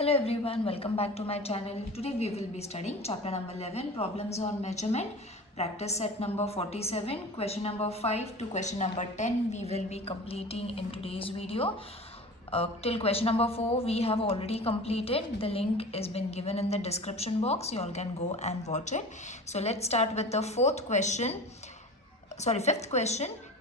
Hello everyone, welcome back to my channel. Today we will be studying chapter number 11, problems on measurement, practice set number 47, question number 5 to question number 10 we will be completing in today's video. Till question number 4 we have already completed. The link has been given in the description box. You all can go and watch it. So let's start with the fifth question.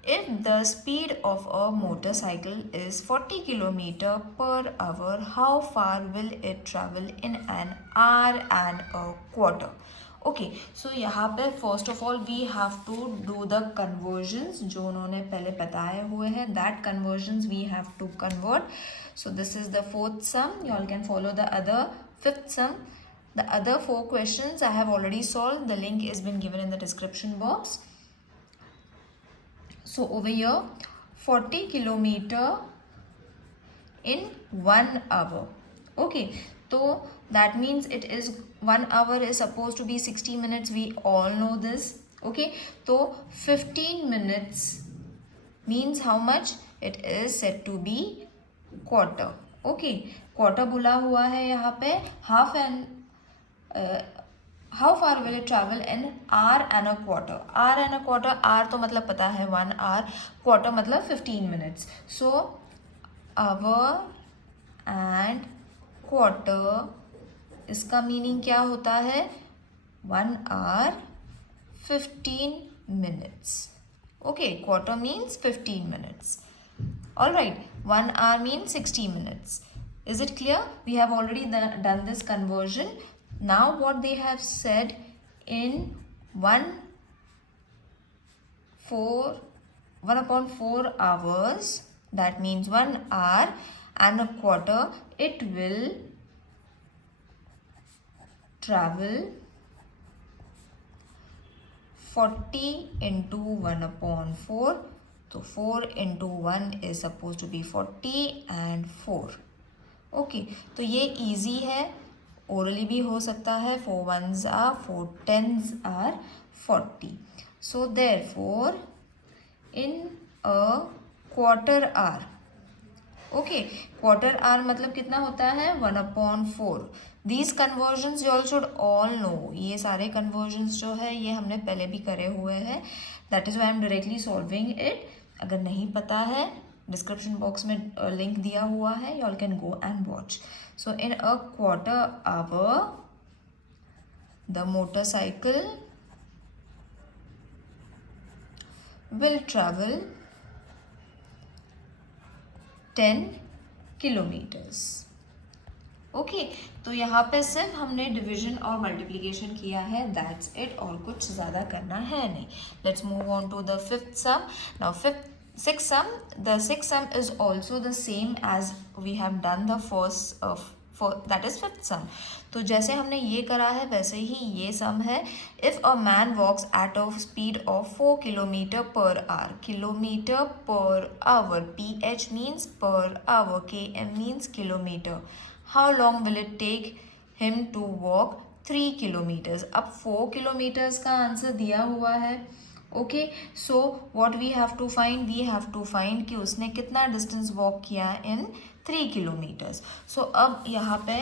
If the speed of a motorcycle is 40 km per hour, how far will it travel in an hour and a quarter? Okay, so यहाँ पे first of all we have to do the conversions जो उन्होंने पहले बताए हुए हैं. That conversions we have to convert. So this is the fourth sum. You all can follow the other fifth sum. The other 4 questions I have already solved. The link has been given in the description box. So over here 40 kilometer in 1 hour. Okay, so that means it is 1 hour is supposed to be 60 minutes. We all know this. Okay, so 15 minutes means how much? It is said to be quarter. Okay, quarter बोला हुआ है यहाँ पे. Half and how far will it travel in hour and a quarter? Hour and a quarter, hour तो मतलब पता है 1 hour, quarter मतलब 15 minutes. So hour and quarter इसका मीनिंग क्या होता है? 1 hour 15 minutes. Okay, quarter means 15 minutes. Alright, 1 hour means 60 minutes. Is it clear? We have already done this conversion. Now what they have said in 1 upon 4 hours, that means 1 hour and a quarter, it will travel 40 into 1 upon 4. So 4 into 1 is supposed to be 40 and 4. Okay, तो ये easy है. Orally भी हो सकता है. 4 ones are 4 tens are 40. So therefore in a quarter hour. Okay, quarter hour मतलब कितना होता है? 1 upon 4. These conversions you all should all know. ये सारे conversions जो है ये हमने पहले भी करे हुए हैं. That is why I am directly solving it. अगर नहीं पता है डिस्क्रिप्शन बॉक्स में लिंक दिया हुआ है. You all can go and watch. So in a quarter hour, the motorcycle will travel 10 kilometers. Okay, तो यहाँ पे सिर्फ हमने डिवीजन और मल्टीप्लिकेशन किया है. दैट्स इट, और कुछ ज़्यादा करना है नहीं. Let's move on to the fifth sum. Now sixth sum, the sixth sum is also the same as we have done the first that is fifth sum. तो जैसे हमने ये करा है वैसे ही ये sum है. If a man walks at a speed of 4 km per hour, kilometer per hour, PH means per hour, KM means kilometer, how long will it take him to walk 3 kilometers? अब 4 kilometers का answer दिया हुआ है. Okay, so what we have to find? We have to find कि उसने कितना distance walk किया इन 3 kilometres. सो अब यहाँ पे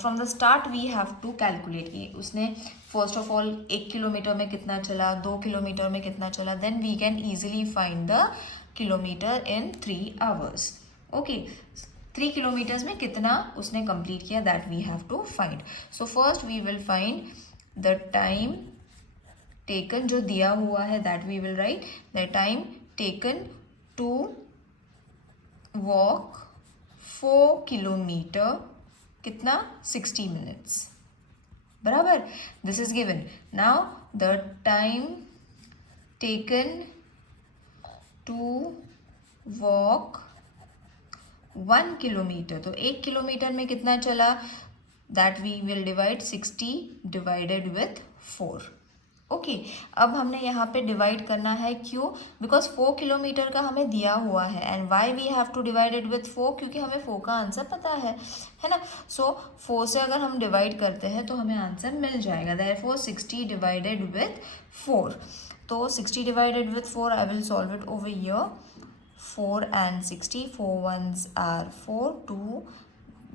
from the start we have to calculate कि उसने फर्स्ट ऑफ ऑल 1 किलोमीटर में कितना चला, 2 किलोमीटर में कितना चला. Then we can easily find the kilometre in 3 hours. Okay, 3 kilometres में कितना उसने कंप्लीट किया, that we have to find. So first we will find the time taken जो दिया हुआ है, that we will write the time taken to walk 4 kilometer, कितना? 60 minutes. बराबर, this is given. Now the time taken to walk 1 kilometer, तो 1 kilometre में कितना चला? That we will divide 60 divided with 4. Okay, अब हमने यहाँ पे डिवाइड करना है. क्यों? बिकॉज 4 किलोमीटर का हमें दिया हुआ है. And why we have to divided with 4? क्योंकि हमें 4 का आंसर पता है ना. सो 4 से अगर हम डिवाइड करते हैं तो हमें आंसर मिल जाएगा. Therefore 60 divided with 4. तो 60 divided with 4 I will solve it over here. 4 and 60, 4 ones are 4, 2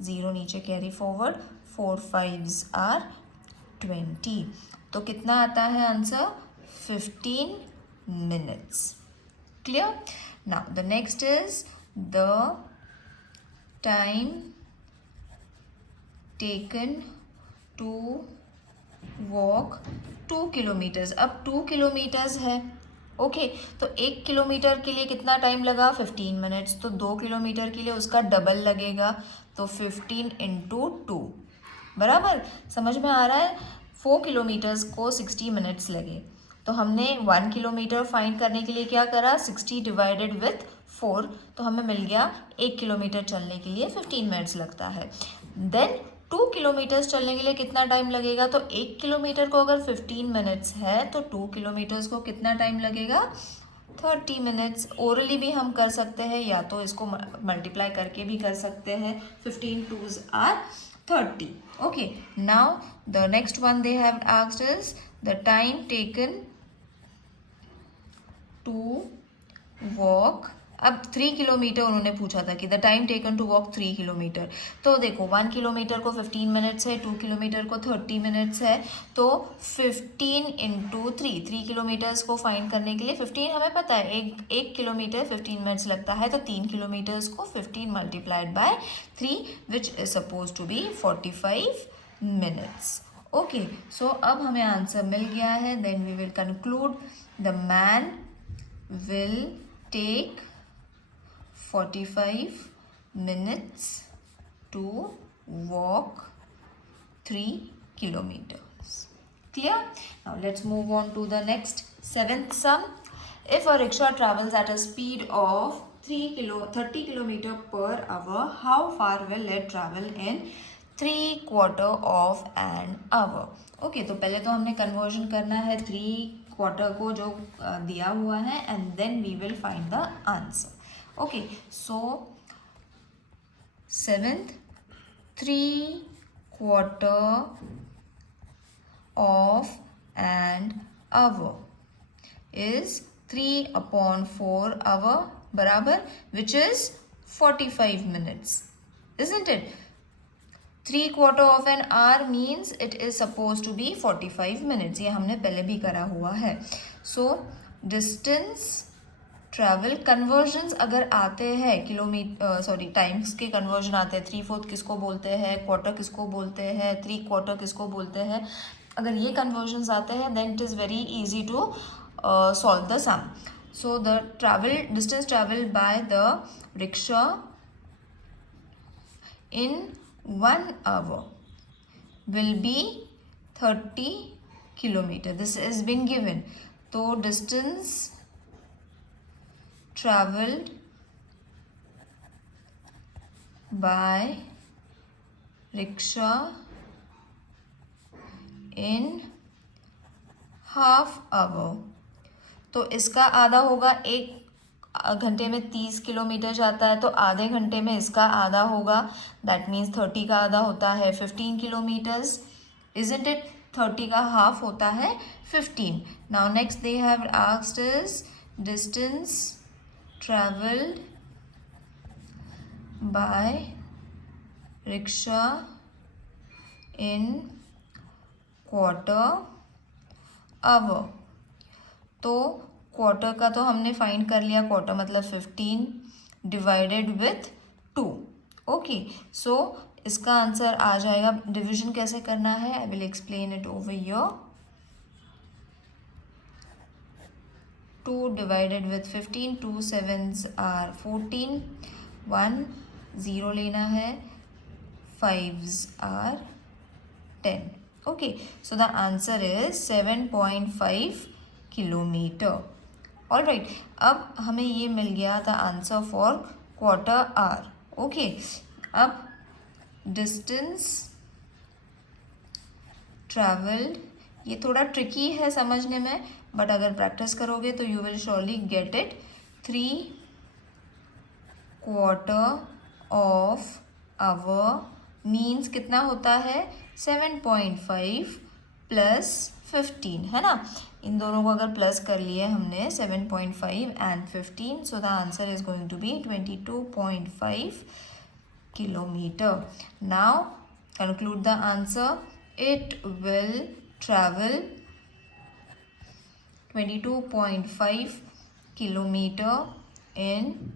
0 नीचे कैरी फॉरवर्ड, 4 5s are 20. तो कितना आता है answer? 15 minutes. Clear? Now the next is the time taken to walk 2 kilometers. अब 2 kilometers है, ओके तो 1 किलोमीटर के लिए कितना टाइम लगा? 15 मिनट्स. तो 2 किलोमीटर के लिए उसका डबल लगेगा, तो 15 इंटू 2. बराबर समझ में आ रहा है? 4 किलोमीटर्स को 60 मिनट्स लगे, तो हमने 1 किलोमीटर फाइंड करने के लिए क्या करा? 60 डिवाइडेड विथ 4, तो हमें मिल गया 1 किलोमीटर चलने के लिए 15 मिनट्स लगता है. देन 2 किलोमीटर्स चलने के लिए कितना टाइम लगेगा? तो 1 किलोमीटर को अगर 15 मिनट्स है तो 2 किलोमीटर्स को कितना टाइम लगेगा? 30 मिनट्स. ओरली भी हम कर सकते हैं, या तो इसको मल्टीप्लाई करके भी कर सकते हैं. 15 2s are 30. Okay, now the next one they have asked is the time taken to walk. अब 3 किलोमीटर उन्होंने पूछा था कि the time taken to walk 3 kilometre. तो देखो 1 किलोमीटर को 15 मिनट्स है, 2 किलोमीटर को 30 मिनट्स है, तो 15 इंटू 3 किलोमीटर्स को फाइंड करने के लिए 15 हमें पता है, एक किलोमीटर 15 मिनट्स लगता है, तो 3 किलोमीटर्स को 15 multiplied by 3 which is suppose to be 45 minutes. Okay, so अब हमें आंसर मिल गया है. Then we will conclude the man will take 45 minutes to walk 3 kilometers. Clear? Now let's move on to the next 7th sum. If a rickshaw travels at a speed of 30 kilometer per hour, how far will it travel in 3/4 of an hour? Okay, तो पहले तो हमने conversion करना है 3/4 को जो दिया हुआ है, and then we will find the answer. Okay, so 7th 3/4 of an hour is 3/4 hour बराबर which is 45 minutes, isn't it? 3/4 of an hour means it is supposed to be 45 minutes. ये हमने पहले भी करा हुआ है. So distance travel conversions अगर आते हैं किलोमीटर टाइम्स के कन्वर्जन आते हैं, 3/4 किसको बोलते हैं, क्वार्टर किसको बोलते हैं, 3/4 किसको बोलते हैं, अगर ये कन्वर्जन्स आते हैं then it is very easy to solve the sum. So the distance traveled by the rickshaw in 1 hour will be 30 kilometer. This has been given. So distance traveled by rickshaw in half hour. तो इसका आधा होगा, 1 घंटे में 30 kilometre जाता है, तो आधे घंटे में इसका आधा होगा. दैट मीन्स 30 का आधा होता है 15 किलोमीटर्स, इजंट इट? 30 का हाफ होता है 15. Now next they have asked is distance travelled by rickshaw in quarter hour. तो क्वार्टर का तो हमने फाइंड कर लिया, क्वार्टर मतलब 15 डिवाइडेड विथ 2. ओके, सो इसका आंसर आ जाएगा. डिवीजन कैसे करना है आई will explain it over here. 2 divided with 15, 2 7s are 14, 1 0 लेना है, 5s are 10. Okay, so the answer is 7.5 kilometre. All right, अब हमें ये मिल गया था answer for quarter hour. Okay, अब डिस्टेंस ट्रैवल्ड, ये थोड़ा ट्रिकी है समझने में, बट अगर प्रैक्टिस करोगे तो you will surely get it. 3/4 of hour means कितना होता है? 7.5 प्लस 15, है ना? इन दोनों को अगर प्लस कर लिए हमने 7.5 and 15, so the answer is going to be 22.5 kilometer. Now conclude the answer. It will travel 22.5 kilometer in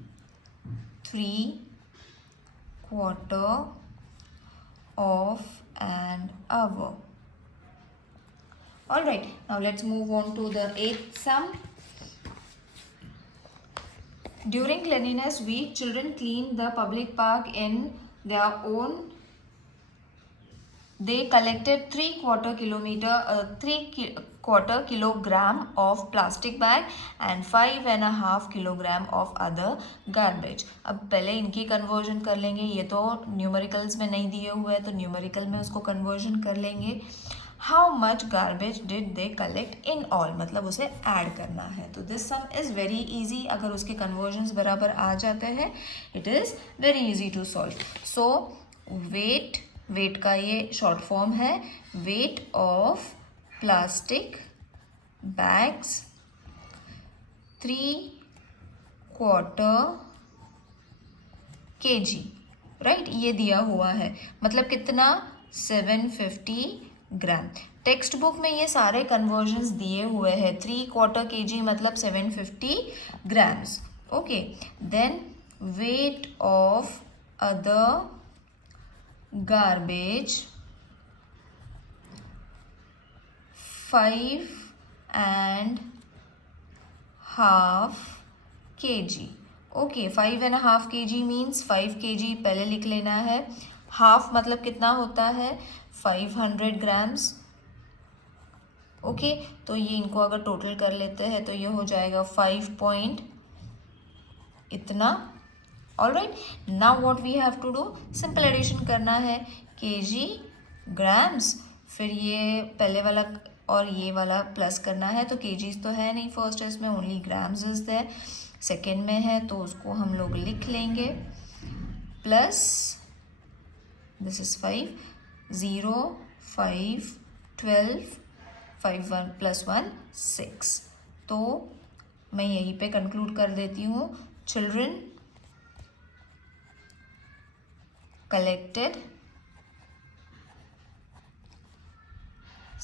3/4 of an hour. All right, now let's move on to the 8th sum. During Cleanliness Week, children clean the public park in their own. They collected 3/4 kilogram of plastic bag and 5.5 kilogram of other garbage. अब पहले इनकी conversion कर लेंगे. ये तो numericals में नहीं दिए हुए हैं, तो न्यूमेरिकल में उसको कन्वर्जन कर लेंगे. How much garbage did they collect in all, मतलब उसे ऐड करना है. तो this sum is very easy. अगर उसके कन्वर्जन्स बराबर आ जाते हैं, it is very easy to solve. So weight का ये शॉर्ट फॉर्म है. Weight of plastic bags 3/4 kg, right. ये दिया हुआ है, मतलब कितना 750 ग्राम. टेक्स्ट बुक में ये सारे कन्वर्जन्स दिए हुए हैं. 3/4 kg मतलब 750 grams. Okay, then weight of other garbage 5.5 kg. Okay, 5.5 kg means 5 kg पहले लिख लेना है. हाफ मतलब कितना होता है 500 ग्राम्स. ओके, तो ये इनको अगर टोटल कर लेते हैं तो ये हो जाएगा 5 पॉइंट इतना. All right, now what we have to do, simple addition करना है. केजी ग्राम्स, फिर ये पहले वाला और ये वाला प्लस करना है. तो केजीज तो है नहीं फर्स्ट इसमें, only grams is there. Second में है तो उसको हम लोग लिख लेंगे प्लस, दिस इज 5, 0, 5, 12, 5 1 + 1 6. तो मैं यहीं पे कंक्लूड कर देती हूँ. Children collected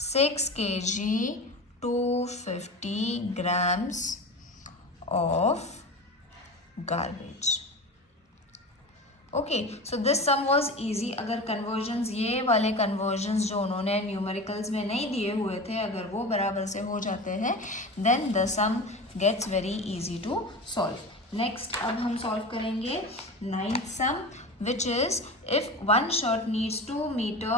6 kg 250 grams of garbage. Okay, so this sum was easy. अगर कन्वर्जन्स, ये वाले कन्वर्जन्स जो उन्होंने न्यूमेरिकल्स में नहीं दिए हुए थे, अगर वो बराबर से हो जाते हैं, then the sum gets very easy to solve. Next अब हम सॉल्व करेंगे 9th सम, which is if one shirt needs to meter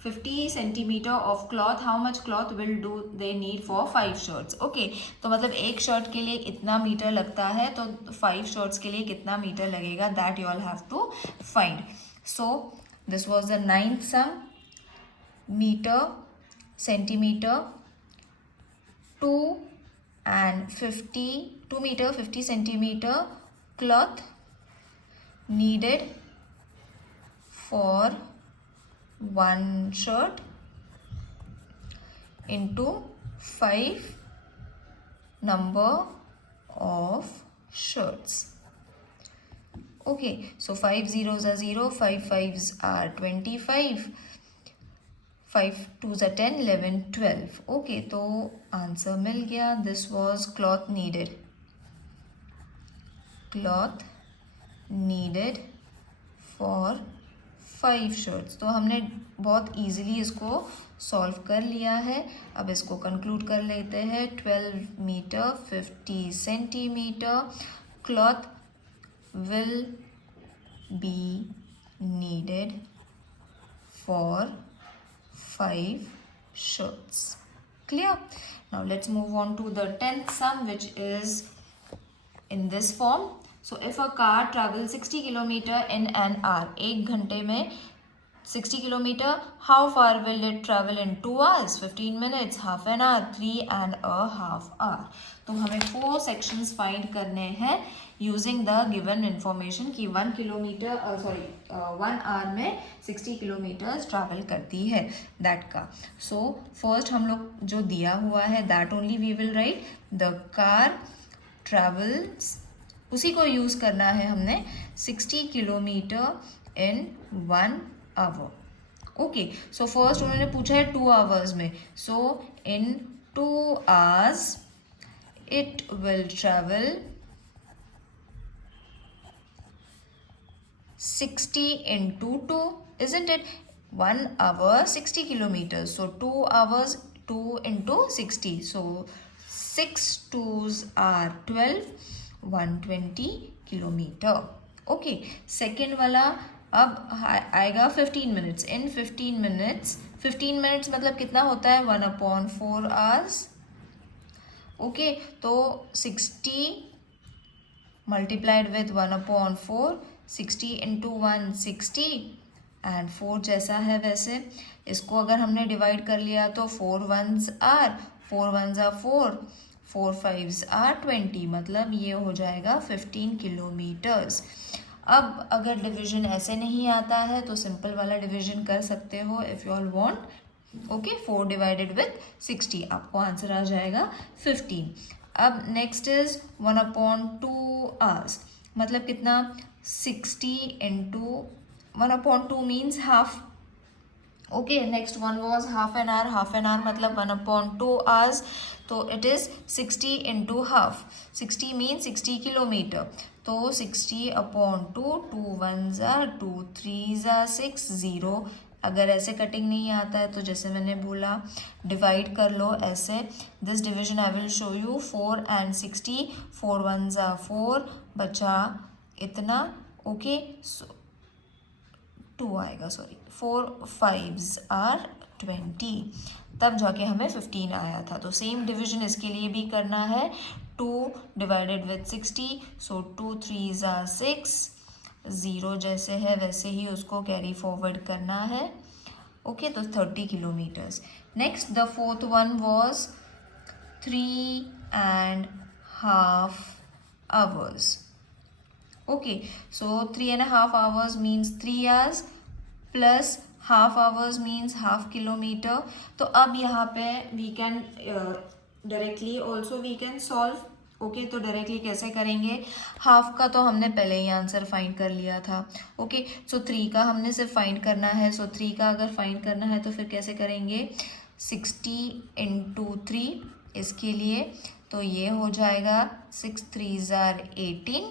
50 centimeter of cloth, how much cloth will do they need for 5 shirts. Okay, तो मतलब एक shirt के लिए इतना मीटर लगता है, तो 5 शर्ट्स के लिए कितना मीटर लगेगा, that you all have to find. So this was the 9th sum. Metre, centimetre, 2 meter 50 centimeter cloth needed for one shirt into 5 number of shirts. Okay, so 5 zeros are 0, 5 5s are 25, 5 2s are 10, 11, 12. Okay, तो answer मिल गया. This was cloth needed. Cloth needed for 5 shirts. तो हमने बहुत easily इसको solve कर लिया है. अब इसको कंक्लूड कर लेते हैं. 12 metre 50 centimetre cloth will be needed for 5 shirts. Clear? Now let's move on to the 10th sum, which is in this form. So if a car travels 60 kilometer in an hour, 1 घंटे में 60 kilometer, how far will it travel in 2 hours, 15 minutes, half an hour, 3.5 hours. तो हमें 4 sections find करने हैं using the given information कि 1 hour में 60 kilometers travel करती है that का. So first हम लोग जो दिया हुआ है that only we will write. The car travels, उसी को यूज़ करना है हमने. 60 kilometre in 1 hour. Okay, so first उन्होंने पूछा है 2 आवर्स में, सो इन 2 hours it will travel 60 into 2, isn't it? 1 hour 60 kilometers, so 2 hours 2 into 60, so 6 2s are 12, 120 kilometre. Okay, second वाला अब आएगा 15 मिनट्स. इन 15 मिनट्स, 15 मिनट्स मतलब कितना होता है 1/4 hours. ओके, तो 60 मल्टीप्लाइड विथ 1/4, 60 इंटू 1 60 एंड 4 जैसा है वैसे. इसको अगर हमने डिवाइड कर लिया तो 4 1s are 4, 4 5s are 20, मतलब ये हो जाएगा 15 किलोमीटर्स. अब अगर डिवीजन ऐसे नहीं आता है तो सिंपल वाला डिवीजन कर सकते हो if you all want. Okay, 4 divided with 60, आपको आंसर आ जाएगा 15. अब नेक्स्ट इज 1/2 hours, मतलब कितना 60 into 1/2 means half. Okay, next one was half an our. Half an our मतलब 1/2 hours, तो it is 60 into half. 60 means 60 kilometre, तो 60/2, 2 1s are 2 3s are 6 0. अगर ऐसे कटिंग नहीं आता है तो जैसे मैंने बोला डिवाइड कर लो ऐसे. This division I will show you. 4 and 60, 4 1s are 4, बचा इतना. ओके, सो 2 आएगा, सॉरी 4 5s are 20, तब जाके हमें 15 आया था. तो सेम डिवीजन इसके लिए भी करना है. 2 divided with 60, so 2 3s are 6, 0 जैसे है वैसे ही उसको कैरी फॉरवर्ड करना है. ओके, तो 30 kilometres. Next the fourth one was 3.5 hours. Okay, so 3.5 hours means 3 hours plus half hours means half kilometre. तो अब यहाँ पे we can directly also we can solve. Okay, तो डायरेक्टली कैसे करेंगे? हाफ का तो हमने पहले ही आंसर फाइंड कर लिया था. ओके, सो 3 का हमने सिर्फ फाइंड करना है. सो 3 का अगर फाइंड करना है तो फिर कैसे करेंगे? 60 इंटू 3 इसके लिए, तो ये हो जाएगा 6 3s are 18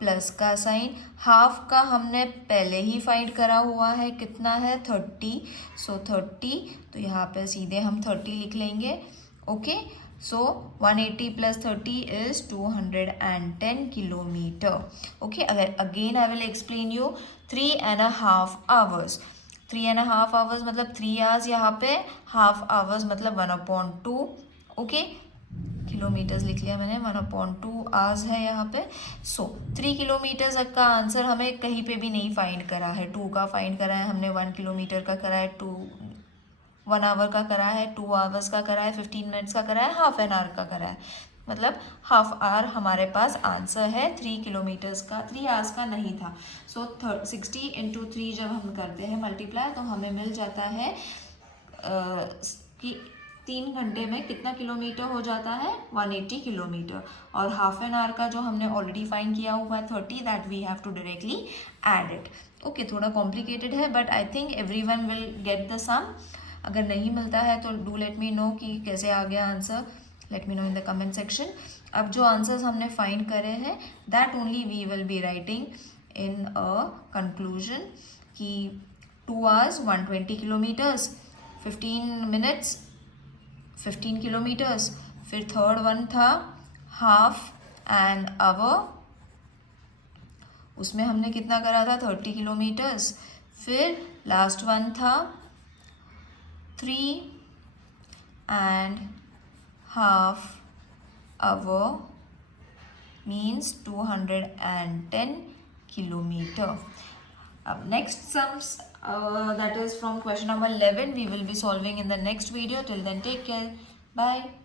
प्लस का साइन. हाफ का हमने पहले ही फाइंड करा हुआ है, कितना है 30, सो 30, तो यहाँ पे सीधे हम 30 लिख लेंगे. Okay, so 180 plus 30 is 210 kilometres. Okay, अगर again I will explain you. 3.5 hours, 3.5 hours मतलब 3 hours यहाँ पे, हाफ आवर्स मतलब 1/2. ओके, किलोमीटर्स लिख लिया मैंने, 1/2 hours है यहाँ पे. सो 3 किलोमीटर्स का आंसर हमें कहीं पे भी नहीं फाइंड करा है. 2 का फाइंड करा है हमने, 1 किलोमीटर का करा है, 1 hour का करा है, 2 hours का करा है, 15 मिनट्स का करा है, हाफ एन आवर का करा है, मतलब हाफ आवर हमारे पास आंसर है. 3 किलोमीटर्स का, 3 hours का नहीं था. सो 60 इंटू 3 जब हम करते हैं मल्टीप्लाई तो हमें मिल जाता है कि 3 घंटे में कितना किलोमीटर हो जाता है? 180 किलोमीटर. और हाफ एन आवर का जो हमने ऑलरेडी फाइंड किया हुआ है 30, that we have to directly add it. Okay, थोड़ा कॉम्प्लिकेटेड है but I think everyone will get the sum. अगर नहीं मिलता है तो डू लेट मी नो कि कैसे आ गया answer. Let me know in the comment section. अब जो आंसर्स हमने फाइंड करे हैं that only we will be writing in a conclusion कि 2 hours 120 किलोमीटर्स, 15 मिनट्स 15 किलोमीटर्स. फिर थर्ड वन था हाफ एन आवर, उसमें हमने कितना करा था? 30 किलोमीटर्स. फिर लास्ट वन था 3.5 hour means 210 kilometer. Next sums that is from question number 11 we will be solving in the next video. Till then, take care. Bye.